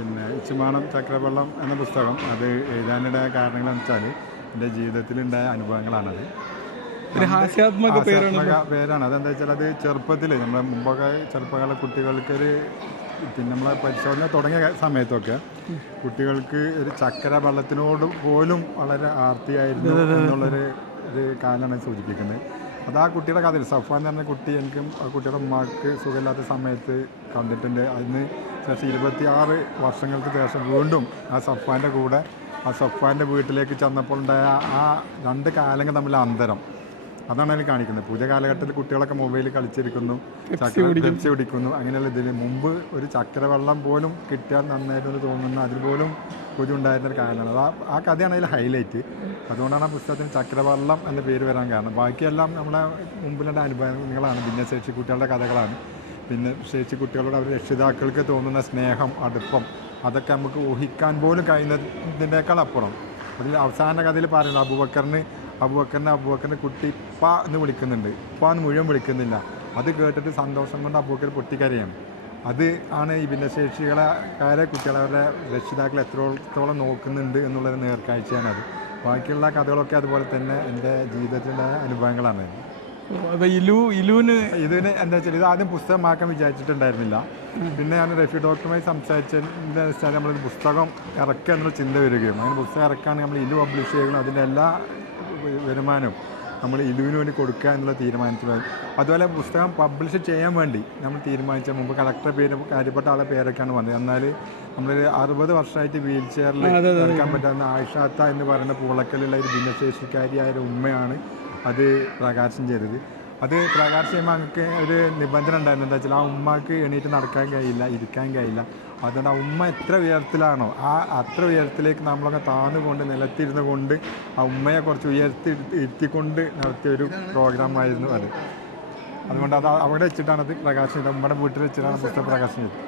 പിന്നെ ഇച്ചുമാണം ചക്രവെള്ളം എന്ന പുസ്തകം അത് എഴുതാനിടയായ കാരണങ്ങളെന്ന് വെച്ചാൽ എന്റെ ജീവിതത്തിലുണ്ടായ അനുഭവങ്ങളാണത്. ഹാസ്യാത്മക പേരാണ് അതെന്താ വെച്ചാൽ അത് ചെറുപ്പത്തിൽ നമ്മുടെ മുമ്പൊക്കെ ചെറുപ്പകാല കുട്ടികൾക്കൊരു പിന്നെ നമ്മളെ പരിശോധന തുടങ്ങിയ സമയത്തൊക്കെ കുട്ടികൾക്ക് ഒരു ചക്കര വെള്ളത്തിനോട് പോലും വളരെ ആർത്തിയായിരുന്നു എന്നുള്ളൊരു ഒരു കാലമാണ് സൂചിപ്പിക്കുന്നത്. അത് ആ കുട്ടിയുടെ കഥയിൽ സഫാൻ എന്ന് പറഞ്ഞ കുട്ടി എനിക്കും ആ കുട്ടിയുടെ ഉമ്മാക്ക് സുഖമില്ലാത്ത സമയത്ത് കണ്ടിട്ടുണ്ട്. അതിന് ശേഷം ഇരുപത്തിയാറ് വർഷങ്ങൾക്ക് ശേഷം വീണ്ടും ആ സഫാന്റെ കൂടെ ആ സഫാന്റെ വീട്ടിലേക്ക് ചെന്നപ്പോൾ ഉണ്ടായ ആ രണ്ട് കാലങ്ങൾ തമ്മിൽ അന്തരം. അതാണ് അതിൽ കാണിക്കുന്നത്. പുതിയ കാലഘട്ടത്തിൽ കുട്ടികളൊക്കെ മൊബൈലിൽ കളിച്ചിരിക്കുന്നു പെപ്സി കുടിക്കുന്നു. അങ്ങനെയുള്ള ഇതിന് മുമ്പ് ഒരു ചക്രവെള്ളം പോലും കിട്ടിയാൽ നന്നായിരുന്നു തോന്നുന്ന അതിൽ പോലും കൊതി ഉണ്ടായിരുന്ന ഒരു കാലമാണ്. അത് ആ- ആ കഥയാണ് അതിൽ ഹൈലൈറ്റ് അതുകൊണ്ടാണ് ആ പുസ്തകത്തിന് ചക്രവെള്ളം എന്ന പേര് വരാൻ കാരണം. ബാക്കിയെല്ലാം നമ്മളെ മുമ്പിലുള്ള അനുഭവങ്ങളാണ് ഭിന്നശേഷി കുട്ടികളുടെ കഥകളാണ്. പിന്നെ പ്രത്യേകിച്ച് കുട്ടികളോട് അവർ രക്ഷിതാക്കൾക്ക് തോന്നുന്ന സ്നേഹം അടുപ്പം അതൊക്കെ നമുക്ക് ഊഹിക്കാൻ പോലും കഴിയുന്നതിന്റെക്കാൾ അപ്പുറം. അതിൽ അവസാന കഥയിൽ പറയുന്നത് അബുബക്കറിന് അബുബക്കറിനെ അബുബക്കറിന് കുട്ടി ഉപ്പ എന്ന് വിളിക്കുന്നുണ്ട്. ഉപ്പ എന്ന് മുഴുവൻ വിളിക്കുന്നില്ല. അത് കേട്ടിട്ട് സന്തോഷം കൊണ്ട് അബുബക്കർ പൊട്ടിക്കരയാണ്. അത് ആണ് ഈ ഭിന്നശേഷികളെ കാരെ കുട്ടികളെ അവരുടെ രക്ഷിതാക്കൾ എത്രത്തോളം നോക്കുന്നുണ്ട് എന്നുള്ളൊരു നേർക്കാഴ്ചയാണ് അത് ബാക്കിയുള്ള കഥകളൊക്കെ അതുപോലെ തന്നെ എന്റെ ജീവിതത്തിന്റെ അനുഭവങ്ങളാണ്. അപ്പൊ ഇലു ഇലുവിന് ഇതിന് എന്താ വെച്ചാൽ ഇത് ആദ്യം പുസ്തകമാക്കാൻ വിചാരിച്ചിട്ടുണ്ടായിരുന്നില്ല. പിന്നെ ഞാൻ റഫി ഡോക്ടറുമായി സംസാരിച്ചതിന്റെ വെച്ചാൽ നമ്മൾ പുസ്തകം ഇറക്കുക എന്നുള്ള ചിന്ത വരികയും. അങ്ങനെ പുസ്തകം ഇറക്കുകയാണെങ്കിൽ നമ്മൾ ഇലു പബ്ലിഷ് ചെയ്യണം അതിന്റെ എല്ലാ വരുമാനവും നമ്മൾ ഇലുവിന് വേണ്ടി കൊടുക്കുക എന്നുള്ള തീരുമാനത്തിലായി അതുപോലെ പുസ്തകം പബ്ലിഷ് ചെയ്യാൻ വേണ്ടി നമ്മൾ തീരുമാനിച്ച മുമ്പ് കളക്ടറെ പേര് കാര്യപ്പെട്ട ആളെ പേരൊക്കെയാണ് വന്നത്. എന്നാൽ നമ്മൾ അറുപത് വർഷമായിട്ട് വീൽ ചെയറിൽ എടുക്കാൻ പറ്റാവുന്ന ആയിഷാത്ത എന്ന് പറയുന്ന പൂളക്കലുള്ള ഒരു ഭിന്നശേഷിക്കാരിയായ ഒരു ഉമ്മയാണ് അത് പ്രകാശം ചെയ്തത്. അത് പ്രകാശ് ചെയ്യുമ്പോൾ നമുക്ക് ഒരു നിബന്ധന ഉണ്ടായിരുന്നു. എന്താ വെച്ചാൽ ആ ഉമ്മക്ക് എണീറ്റ് നടക്കാൻ കഴിയില്ല ഇരിക്കാൻ കഴിയില്ല. അതുകൊണ്ട് ആ ഉമ്മ എത്ര ഉയരത്തിലാണോ ആ അത്ര ഉയരത്തിലേക്ക് നമ്മളൊക്കെ താന്നുകൊണ്ട് നിലത്തിരുന്നു കൊണ്ട് ആ ഉമ്മയെ കുറച്ച് ഉയർത്തി ഇരുത്തിക്കൊണ്ട് നടത്തിയ ഒരു പ്രോഗ്രാമായിരുന്നു അത്. അതുകൊണ്ട് അത് അവിടെ വെച്ചിട്ടാണ് അത് പ്രകാശം ഉമ്മയുടെ വീട്ടിൽ വെച്ചിട്ടാണ് പുസ്തകം പ്രകാശം ചെയ്തത്.